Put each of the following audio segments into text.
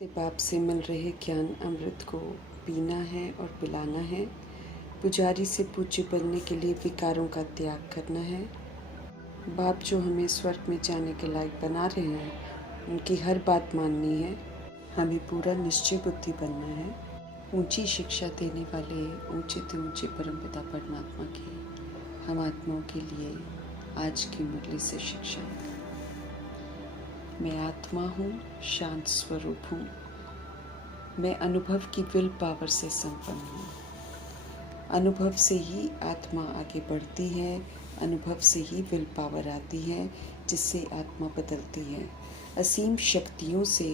पाप से मिल रहे ज्ञान अमृत को पीना है और पिलाना है। पुजारी से पूज्य बनने के लिए विकारों का त्याग करना है। बाप जो हमें स्वर्ग में जाने के लायक बना रहे हैं, उनकी हर बात माननी है। हमें पूरा निश्चय बुद्धि बनना है। ऊंची शिक्षा देने वाले ऊंचे से ऊंचे परमपिता परमात्मा की हम आत्माओं के लिए आज की मुरली से शिक्षा। मैं आत्मा हूँ, शांत स्वरूप हूँ। मैं अनुभव की विल पावर से संपन्न हूँ। अनुभव से ही आत्मा आगे बढ़ती है, अनुभव से ही विल पावर आती है, जिससे आत्मा बदलती है। असीम शक्तियों से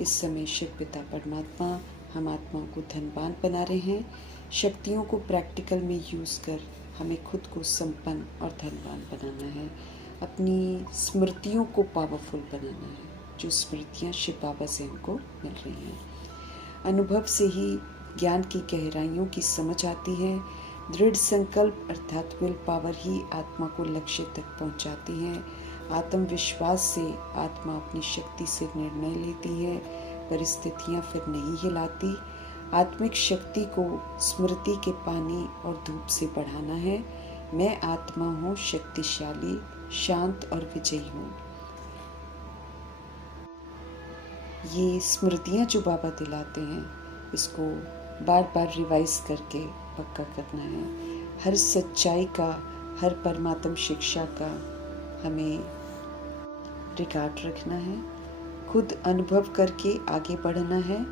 इस समय शिव पिता परमात्मा हम आत्माओं को धनवान बना रहे हैं। शक्तियों को प्रैक्टिकल में यूज़ कर हमें खुद को संपन्न और धनवान बनाना है। अपनी स्मृतियों को पावरफुल बनाना है, जो स्मृतियाँ शिव बाबा से हमको मिल रही हैं। अनुभव से ही ज्ञान की गहराइयों की समझ आती है। दृढ़ संकल्प अर्थात विल पावर ही आत्मा को लक्ष्य तक पहुंचाती है। आत्मविश्वास से आत्मा अपनी शक्ति से निर्णय लेती है, परिस्थितियां फिर नहीं हिलाती। आत्मिक शक्ति को स्मृति के पानी और धूप से बढ़ाना है। मैं आत्मा हूँ, शक्तिशाली, शांत और विजयी हूँ। ये स्मृतियाँ जो बाबा दिलाते हैं, इसको बार बार रिवाइज करके पक्का करना है। हर सच्चाई का, हर परमात्म शिक्षा का हमें रिकॉर्ड रखना है। खुद अनुभव करके आगे बढ़ना है।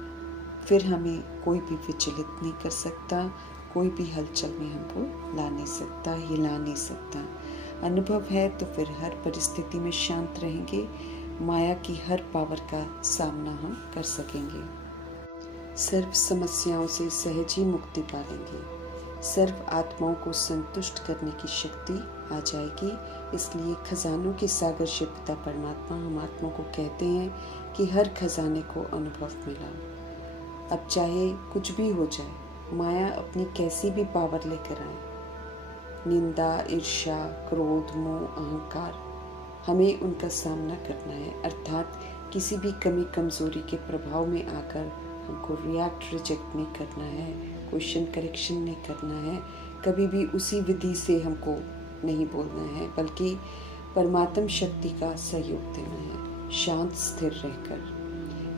फिर हमें कोई भी विचलित नहीं कर सकता, कोई भी हलचल में हमको ला नहीं सकता, हिला नहीं सकता। अनुभव है तो फिर हर परिस्थिति में शांत रहेंगे। माया की हर पावर का सामना हम कर सकेंगे। सर्व समस्याओं से सहज ही मुक्ति पालेंगे। सर्व आत्माओं को संतुष्ट करने की शक्ति आ जाएगी। इसलिए खजानों के सागर शिव पिता परमात्मा हम आत्मा को कहते हैं कि हर खजाने को अनुभव मिला। अब चाहे कुछ भी हो जाए, माया अपनी कैसी भी पावर लेकर आए, निंदा, ईर्ष्या, क्रोध, मोह, अहंकार, हमें उनका सामना करना है। अर्थात किसी भी कमी कमजोरी के प्रभाव में आकर हमको रिएक्ट रिजेक्ट नहीं करना है, क्वेश्चन करेक्शन नहीं करना है, कभी भी उसी विधि से हमको नहीं बोलना है, बल्कि परमात्म शक्ति का सहयोग देना है, शांत स्थिर रहकर।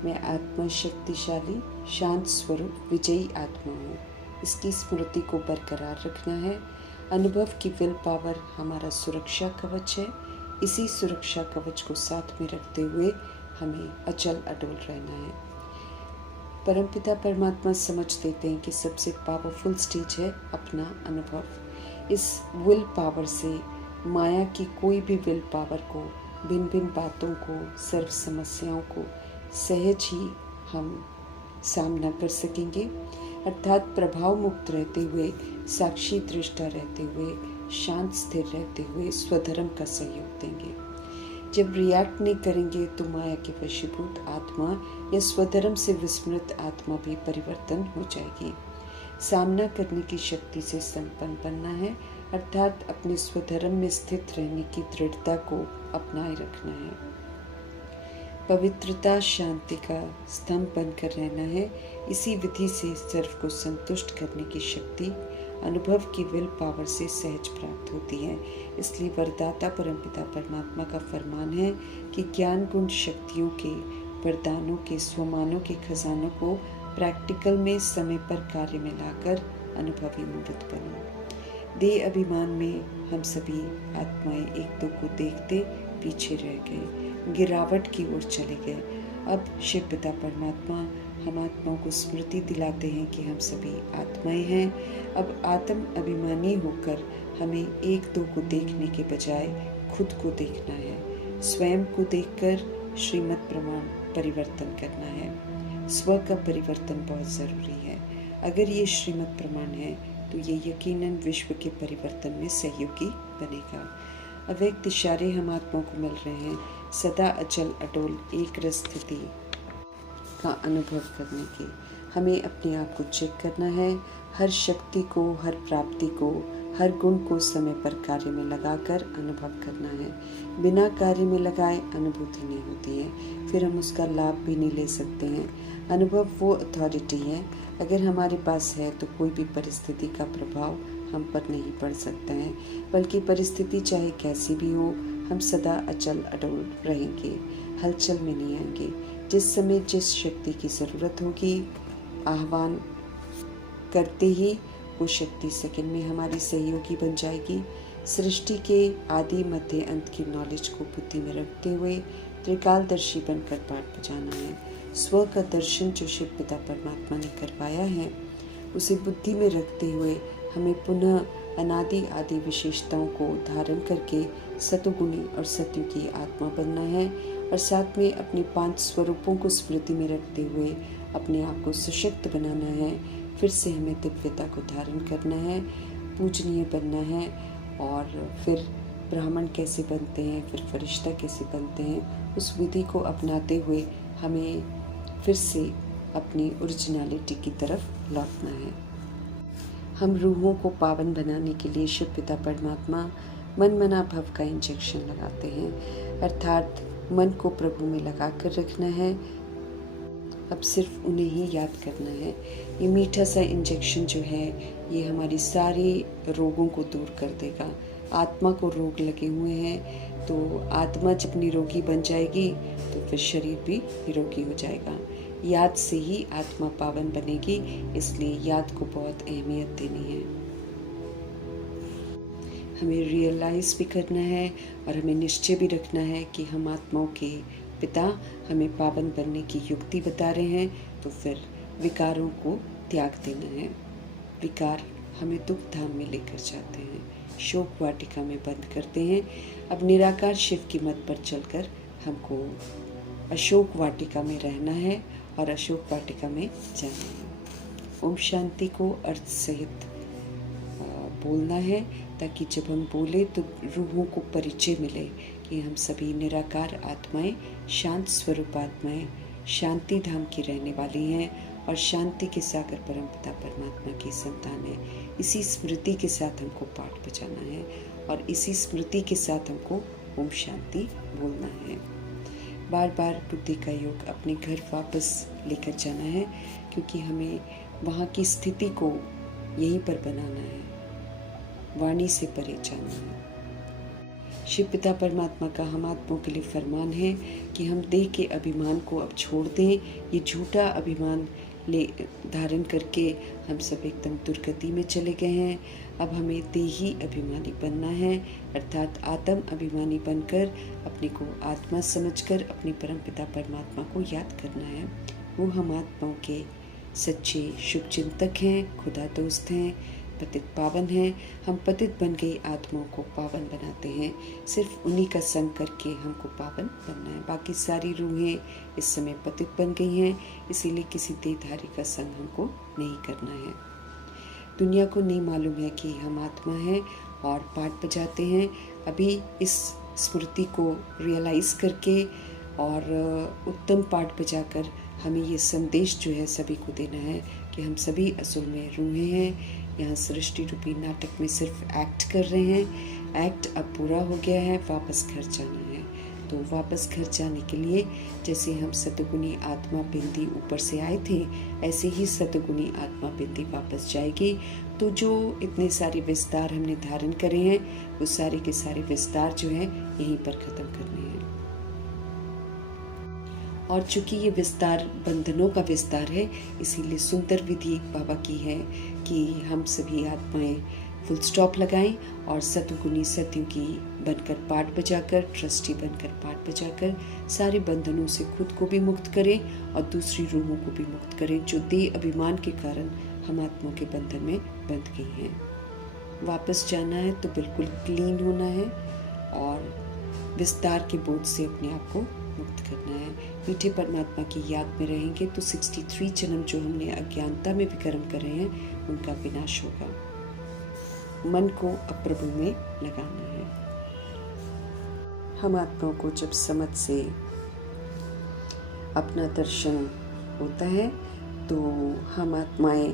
मैं आत्मा शक्तिशाली, शांत स्वरूप, विजयी आत्मा हूँ। इसकी स्मृति को बरकरार रखना है। अनुभव की विल पावर हमारा सुरक्षा कवच है। इसी सुरक्षा कवच को साथ में रखते हुए हमें अचल अडोल रहना है। परमपिता परमात्मा समझ देते हैं कि सबसे पावरफुल स्टेज है अपना अनुभव। इस विल पावर से माया की कोई भी विल पावर को, भिन्न भिन्न बातों को, सर्व समस्याओं को सहज ही हम सामना कर सकेंगे। अर्थात प्रभाव मुक्त रहते हुए, साक्षी दृष्टा रहते हुए, शांत स्थिर रहते हुए स्वधर्म का सहयोग देंगे। जब रिएक्ट नहीं करेंगे तो माया के वशीभूत आत्मा या स्वधर्म से विस्मृत आत्मा भी परिवर्तन हो जाएगी। सामना करने की शक्ति से संपन्न बनना है, अर्थात अपने स्वधर्म में स्थित रहने की दृढ़ता को अपनाए रखना है। पवित्रता, शांति का स्तंभ बनकर रहना है। इसी विधि से सर्व को संतुष्ट करने की शक्ति अनुभव की विल पावर से सहज प्राप्त होती है। इसलिए वरदाता परमपिता परमात्मा का फरमान है कि ज्ञान गुण शक्तियों के, वरदानों के, स्वमानों के खजानों को प्रैक्टिकल में समय पर कार्य में लाकर अनुभवी मूर्त बनो। देह अभिमान में हम सभी आत्माएं एक दो को देखते पीछे रह गए, गिरावट की ओर चले गए। अब शिव पिता परमात्मा हम आत्माओं को स्मृति दिलाते हैं कि हम सभी आत्माएं हैं। अब आत्म अभिमानी होकर हमें एक दो को देखने के बजाय खुद को देखना है। स्वयं को देखकर श्रीमत प्रमाण परिवर्तन करना है। स्व का परिवर्तन बहुत ज़रूरी है। अगर ये श्रीमत प्रमाण है तो ये यकीनन विश्व के परिवर्तन में सहयोगी बनेगा। अव्यक्त इशारे हम आत्माओं को मिल रहे हैं, सदा अचल अटोल एक रस स्थिति का अनुभव करने की। हमें अपने आप को चेक करना है। हर शक्ति को, हर प्राप्ति को हर गुण को समय पर कार्य में लगाकर अनुभव करना है। बिना कार्य में लगाए अनुभूति नहीं होती है, फिर हम उसका लाभ भी नहीं ले सकते हैं। अनुभव वो अथॉरिटी है, अगर हमारे पास है तो कोई भी परिस्थिति का प्रभाव हम पर नहीं पड़ सकता है, बल्कि परिस्थिति चाहे कैसी भी हो, हम सदा अचल अडोल रहेंगे, हलचल में नहीं आएंगे। जिस समय जिस शक्ति की ज़रूरत होगी, आह्वान करते ही वो शक्ति सेकंड में हमारी सहयोगी बन जाएगी। सृष्टि के आदि मध्य अंत की नॉलेज को बुद्धि में रखते हुए त्रिकालदर्शी बनकर पाठ बजाना है। स्व का दर्शन जो शिव पिता परमात्मा ने करवाया है, उसे बुद्धि में रखते हुए हमें पुनः अनादि आदि विशेषताओं को धारण करके सतुगुणी और सत्युगी आत्मा बनना है, और साथ में अपने 5 स्वरूपों को स्मृति में रखते हुए अपने आप को सशक्त बनाना है। फिर से हमें दिव्यता को धारण करना है, पूजनीय बनना है, और फिर ब्राह्मण कैसे बनते हैं, फिर फरिश्ता कैसे बनते हैं, उस विधि को अपनाते हुए हमें फिर से अपनी ओरिजिनलिटी की तरफ लौटना है। हम रूहों को पावन बनाने के लिए शिव पिता परमात्मा मन मना भव का इंजेक्शन लगाते हैं, अर्थात मन को प्रभु में लगा कर रखना है। अब सिर्फ उन्हें ही याद करना है। ये मीठा सा इंजेक्शन जो है, ये हमारी सारे रोगों को दूर कर देगा। आत्मा को रोग लगे हुए हैं, तो आत्मा जब निरोगी बन जाएगी तो फिर शरीर भी निरोगी हो जाएगा। याद से ही आत्मा पावन बनेगी, इसलिए याद को बहुत अहमियत देनी है। हमें रियलाइज भी करना है और हमें निश्चय भी रखना है कि हम आत्माओं के पिता हमें पावन बनने की युक्ति बता रहे हैं, तो फिर विकारों को त्याग देना है। विकार हमें दुख धाम में लेकर जाते हैं, शोक वाटिका में बंद करते हैं। अब निराकार शिव की मत पर चलकर हमको अशोक वाटिका में रहना है और अशोक वाटिका में जाना है। ओम शांति को अर्थ सहित बोलना है, ताकि जब हम बोले तो रूहों को परिचय मिले कि हम सभी निराकार आत्माएं, शांत स्वरूप आत्माएं, शांति धाम की रहने वाली हैं और शांति के सागर परमपिता परमात्मा की संतान है। इसी स्मृति के साथ हमको पाठ बजाना है और इसी स्मृति के साथ हमको ओम शांति बोलना है। बार बार बुद्धि का योग अपने घर वापस लेकर जाना है, क्योंकि हमें वहाँ की स्थिति को यहीं पर बनाना है, वाणी से परे जाना है। शिव पिता परमात्मा का हम आत्माओं के लिए फरमान है कि हम देह के अभिमान को अब छोड़ दें। ये झूठा अभिमान ले धारण करके हम सब एकदम दुर्गति में चले गए हैं। अब हमें देही अभिमानी बनना है, अर्थात आत्म अभिमानी बनकर अपने को आत्मा समझकर अपने परमपिता परमात्मा को याद करना है। वो हम आत्माओं के सच्चे शुभ चिंतक हैं, खुदा दोस्त हैं, पतित पावन हैं। हम पतित बन गई आत्माओं को पावन बनाते हैं। सिर्फ उन्हीं का संग करके हमको पावन बनना है। बाकी सारी रूहें इस समय पतित बन गई हैं, इसीलिए किसी देहधारी का संग हमको नहीं करना है। दुनिया को नहीं मालूम है कि हम आत्मा हैं और पाठ बजाते हैं। अभी इस स्मृति को रियलाइज़ करके और उत्तम पाठ बजाकर हमें ये संदेश जो है सभी को देना है कि हम सभी असल में रूहें हैं। यहाँ सृष्टि रूपी नाटक में सिर्फ एक्ट कर रहे हैं। एक्ट अब पूरा हो गया है, वापस घर जाना है। तो वापस घर जाने के लिए जैसे हम सतगुणी आत्मा बिंदी ऊपर से आए थे, ऐसे ही सतगुणी आत्मा बिंदी वापस जाएगी। तो जो इतने सारे विस्तार हमने धारण करे हैं, वो सारे के सारे विस्तार जो हैं यहीं पर ख़त्म करने हैं। और चूंकि ये विस्तार बंधनों का विस्तार है, इसीलिए सुंदर विधि बाबा की है कि हम सभी आत्माएं फुल स्टॉप लगाएं और सतगुणी सतयुगी बनकर पाठ बजाकर, ट्रस्टी बनकर पाठ बजाकर सारे बंधनों से खुद को भी मुक्त करें और दूसरी रूहों को भी मुक्त करें, जो देह अभिमान के कारण हम आत्माओं के बंधन में बंध गई हैं। वापस जाना है तो बिल्कुल क्लीन होना है और विस्तार के बोझ से अपने आप को मुक्त करना है। मीठे परमात्मा की याद में रहेंगे तो 63 जन्म जो हमने अज्ञानता में विकर्म करे हैं, उनका विनाश होगा। मन को अप्रभु में लगाना है। हम आत्माओं को जब समझ से अपना दर्शन होता है तो हम आत्माएं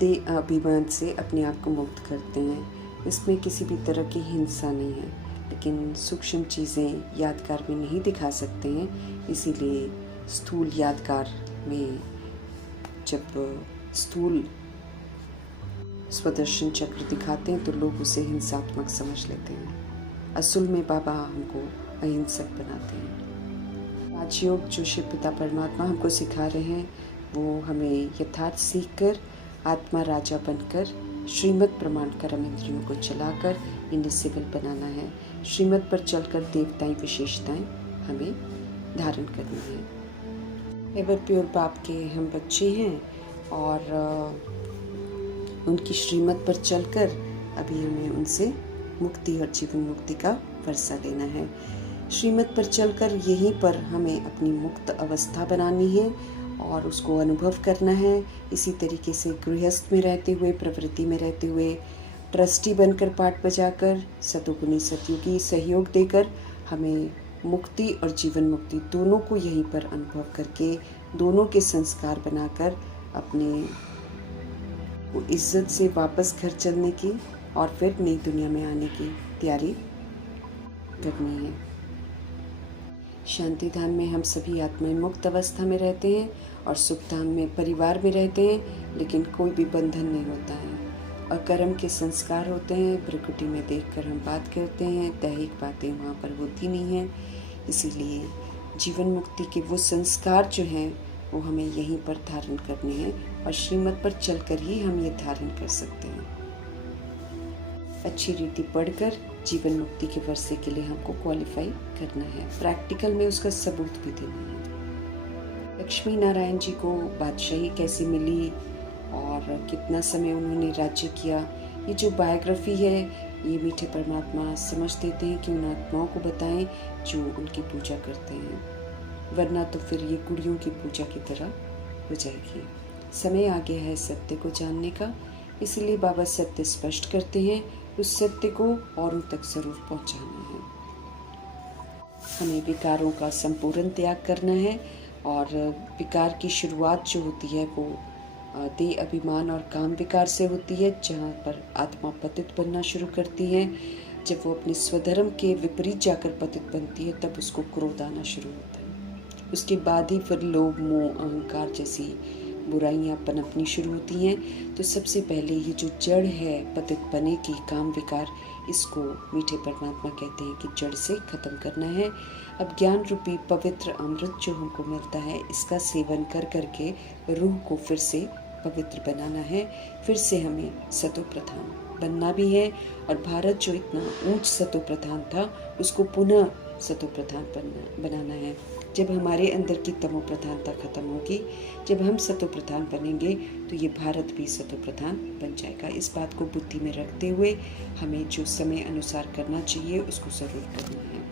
देह अभिमान से अपने आप को मुक्त करते हैं। इसमें किसी भी तरह की हिंसा नहीं है, लेकिन सूक्ष्म चीज़ें यादगार में नहीं दिखा सकते हैं, इसीलिए स्थूल यादगार में जब स्थूल स्वदर्शन चक्र दिखाते हैं तो लोग उसे हिंसात्मक समझ लेते हैं। असल में बाबा हमको अहिंसक बनाते हैं। राजयोग जो शिव पिता परमात्मा हमको सिखा रहे हैं वो हमें यथार्थ सीखकर आत्मा राजा बनकर श्रीमत प्रमाण कर्म इंद्रियों को चलाकर इन्हें सिविल बनाना है। श्रीमत पर चलकर देवताएं विशेषताएं हमें धारण करनी है। एवर प्योर बाप के हम बच्चे हैं और उनकी श्रीमत पर चलकर अभी हमें उनसे मुक्ति और जीवन मुक्ति का वर्षा लेना है। श्रीमत पर चलकर यहीं पर हमें अपनी मुक्त अवस्था बनानी है और उसको अनुभव करना है। इसी तरीके से गृहस्थ में रहते हुए, प्रवृत्ति में रहते हुए, ट्रस्टी बनकर पाठ बजाकर, सतोगुणी सतयुगी सहयोग देकर हमें मुक्ति और जीवन मुक्ति दोनों को यहीं पर अनुभव करके, दोनों के संस्कार बनाकर अपने को इज्जत से वापस घर चलने की और फिर नई दुनिया में आने की तैयारी करनी है। शांति धाम में हम सभी आत्माएं मुक्त अवस्था में रहते हैं और सुख धाम में परिवार में रहते हैं, लेकिन कोई भी बंधन नहीं होता है। अकर्म के संस्कार होते हैं, प्रकृति में देखकर हम बात करते हैं, दैहिक बातें वहाँ पर होती नहीं हैं। इसीलिए जीवन मुक्ति के वो संस्कार जो हैं वो हमें यहीं पर धारण करने हैं और श्रीमत पर चलकर ही हम ये धारण कर सकते हैं। अच्छी रीति पढ़कर जीवन मुक्ति के वर्षे के लिए हमको क्वालिफाई करना है, प्रैक्टिकल में उसका सबूत भी देना है। लक्ष्मी नारायण जी को बादशाही कैसे मिली और कितना समय उन्होंने राज्य किया, ये जो बायोग्राफी है ये मीठे परमात्मा समझ देते हैं कि उन आत्माओं को बताएं जो उनकी पूजा करते हैं, वरना तो फिर ये गुड़ियों की पूजा की तरह हो जाएगी। समय आ गया है सत्य को जानने का, इसलिए बाबा सत्य स्पष्ट करते हैं। उस सत्य को औरों तक जरूर पहुंचाना है। हमें विकारों का संपूर्ण त्याग करना है और विकार की शुरुआत जो होती है वो देह अभिमान और काम विकार से होती है, जहाँ पर आत्मा पतित बनना शुरू करती है। जब वो अपने स्वधर्म के विपरीत जाकर पतित बनती है तब उसको क्रोध आना शुरू होता है। उसके बाद ही फिर लोभ, मोह, अहंकार जैसी बुराइयां पनपनी शुरू होती हैं। तो सबसे पहले ये जो जड़ है पतित बने की काम विकार, इसको मीठे परमात्मा कहते हैं कि जड़ से खत्म करना है। अब ज्ञान रूपी पवित्र अमृत जो हमको मिलता है, इसका सेवन कर करके रूह को फिर से पवित्र बनाना है। फिर से हमें सतो प्रधान बनना भी है और भारत जो इतना ऊंच सतो प्रधान था उसको पुनः सतो प्रधान बनाना है। जब हमारे अंदर की तमो प्रधानता खत्म होगी, जब हम सतो प्रधान बनेंगे तो ये भारत भी सतो प्रधान बन जाएगा। इस बात को बुद्धि में रखते हुए हमें जो समय अनुसार करना चाहिए उसको ज़रूर करना है।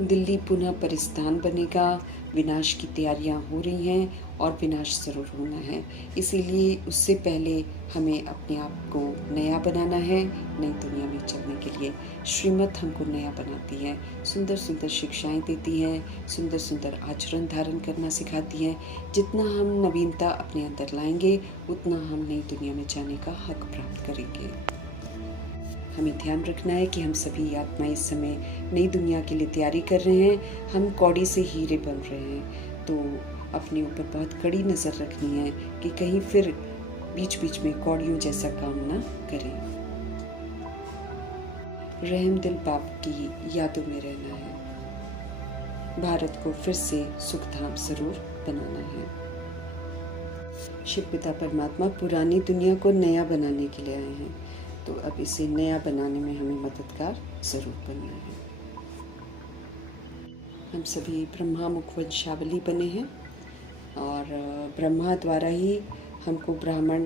दिल्ली पुनः परिस्थान बनेगा, विनाश की तैयारियां हो रही हैं और विनाश ज़रूर होना है। इसीलिए उससे पहले हमें अपने आप को नया बनाना है। नई दुनिया में चलने के लिए श्रीमत हमको नया बनाती है, सुंदर सुंदर शिक्षाएं देती हैं, सुंदर सुंदर आचरण धारण करना सिखाती हैं। जितना हम नवीनता अपने अंदर लाएंगे उतना हम नई दुनिया में जाने का हक प्राप्त करेंगे। हमें ध्यान रखना है कि हम सभी आत्मा इस समय नई दुनिया के लिए तैयारी कर रहे हैं। हम कौड़ी से हीरे बन रहे हैं, तो अपने ऊपर बहुत कड़ी नज़र रखनी है कि कहीं फिर बीच बीच में कौड़ियों जैसा काम ना करें। रहम दिल बाप की यादों में रहना है। भारत को फिर से सुखधाम जरूर बनाना है। शिव पिता परमात्मा पुरानी दुनिया को नया बनाने के लिए आए हैं, तो अब इसे नया बनाने में हमें मददगार जरूर बनना है। हम सभी ब्रह्मा मुख वंशावली बने हैं और ब्रह्मा द्वारा ही हमको ब्राह्मण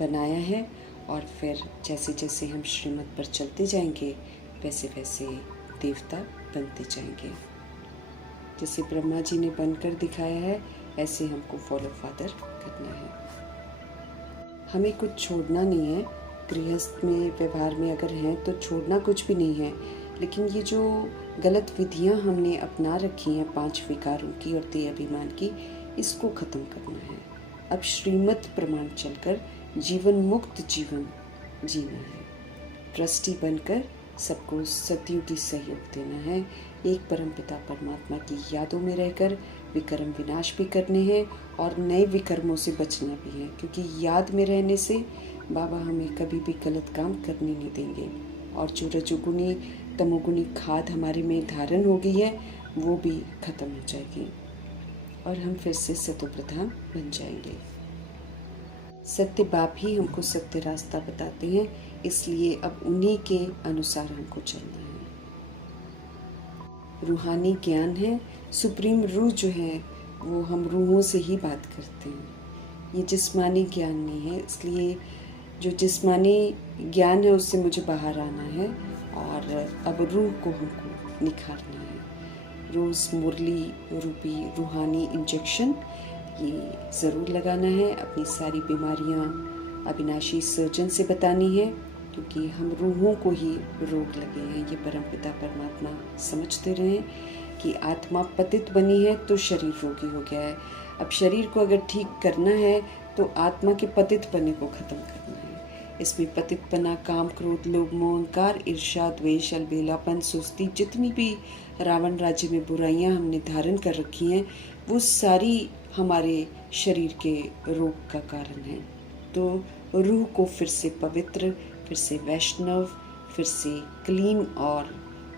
बनाया है और फिर जैसे जैसे हम श्रीमत पर चलते जाएंगे वैसे वैसे देवता बनते जाएंगे। जैसे ब्रह्मा जी ने बनकर दिखाया है ऐसे हमको फॉलो फादर करना है। हमें कुछ छोड़ना नहीं है। गृहस्थ में व्यवहार में अगर हैं तो छोड़ना कुछ भी नहीं है, लेकिन ये जो गलत विधियां हमने अपना रखी हैं 5 विकारों की और देह अभिमान की, इसको ख़त्म करना है। अब श्रीमत प्रमाण चलकर जीवन मुक्त जीवन जीना है। ट्रस्टी बनकर सबको सतयुगी सहयोग देना है। एक परमपिता परमात्मा की यादों में रहकर विकर्म विनाश भी करने हैं और नए विकर्मों से बचना भी है, क्योंकि याद में रहने से बाबा हमें कभी भी गलत काम करने नहीं देंगे और जो रजोगुणी तमोगुणी खाद हमारे में धारण हो गई है वो भी खत्म हो जाएगी और हम फिर से सतोप्रधान बन जाएंगे। सत्य बाप ही हमको सत्य रास्ता बताते हैं, इसलिए अब उन्हीं के अनुसार हमको चलना है। रूहानी ज्ञान है, सुप्रीम रूह जो है वो हम रूहों से ही बात करते हैं। ये जिस्मानी ज्ञान नहीं है, इसलिए जो जिस्मानी ज्ञान है उससे मुझे बाहर आना है और अब रूह को हमको निखारना है। रोज़ मुरली रूपी रूहानी इंजेक्शन ये ज़रूर लगाना है। अपनी सारी बीमारियां अविनाशी सर्जन से बतानी है, क्योंकि हम रूहों को ही रोग लगे हैं। ये परमपिता परमात्मा समझते रहें कि आत्मा पतित बनी है तो शरीर रोगी हो गया है। अब शरीर को अगर ठीक करना है तो आत्मा के पतित पने को ख़त्म करना है। इसमें पतितपना, काम, क्रोध, लोभ, मोह, अहंकार, ईर्ष्या, द्वेष, अलबेलापन, सुस्ती, जितनी भी रावण राज्य में बुराइयां हमने धारण कर रखी हैं वो सारी हमारे शरीर के रोग का कारण है। तो रूह को फिर से पवित्र, फिर से वैष्णव, फिर से क्लीन और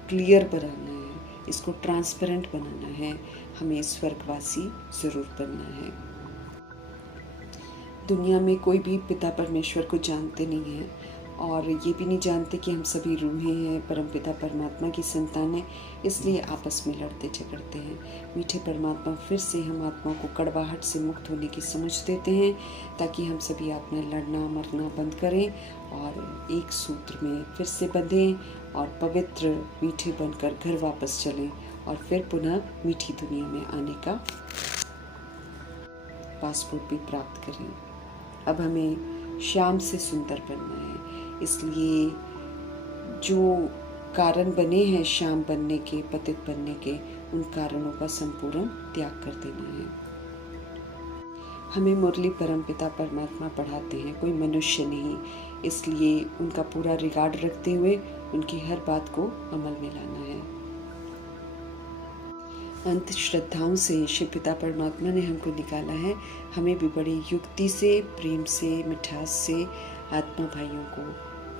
क्लियर बनाना है। इसको ट्रांसपेरेंट बनाना है। हमें स्वर्गवासी ज़रूर बनना है। दुनिया में कोई भी पिता परमेश्वर को जानते नहीं हैं और ये भी नहीं जानते कि हम सभी रूहें हैं, परमपिता परमात्मा की संतान हैं, इसलिए आपस में लड़ते झगड़ते हैं। मीठे परमात्मा फिर से हम आत्मा को कड़वाहट से मुक्त होने की समझ देते हैं, ताकि हम सभी आत्मा लड़ना मरना बंद करें और एक सूत्र में फिर से बंधें और पवित्र मीठे बनकर घर वापस चलें और फिर पुनः मीठी दुनिया में आने का पासपोर्ट भी प्राप्त करें। अब हमें श्याम से सुंदर बनना है, इसलिए जो कारण बने हैं श्याम बनने के, पतित बनने के, उन कारणों का संपूर्ण त्याग कर देना है। हमें मुरली परमपिता परमात्मा पढ़ाते हैं, कोई मनुष्य नहीं, इसलिए उनका पूरा रिगार्ड रखते हुए उनकी हर बात को अमल में लाना है। अंत श्रद्धाओं से शिव पिता परमात्मा ने हमको निकाला है। हमें भी बड़ी युक्ति से, प्रेम से, मिठास से आत्मा भाइयों को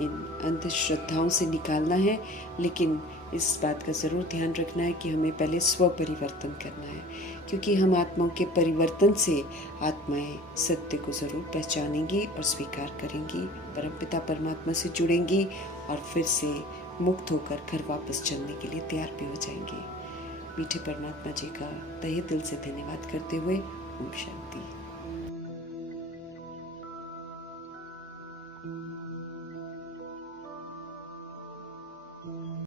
इन अंत श्रद्धाओं से निकालना है। लेकिन इस बात का ज़रूर ध्यान रखना है कि हमें पहले स्व परिवर्तन करना है, क्योंकि हम आत्माओं के परिवर्तन से आत्माएं सत्य को ज़रूर पहचानेंगी और स्वीकार करेंगी, परमपिता परमात्मा से जुड़ेंगी और फिर से मुक्त होकर घर वापस चलने के लिए तैयार भी हो जाएंगी। मीठे परमात्मा जी का तहे दिल से धन्यवाद करते हुए ओम शांति।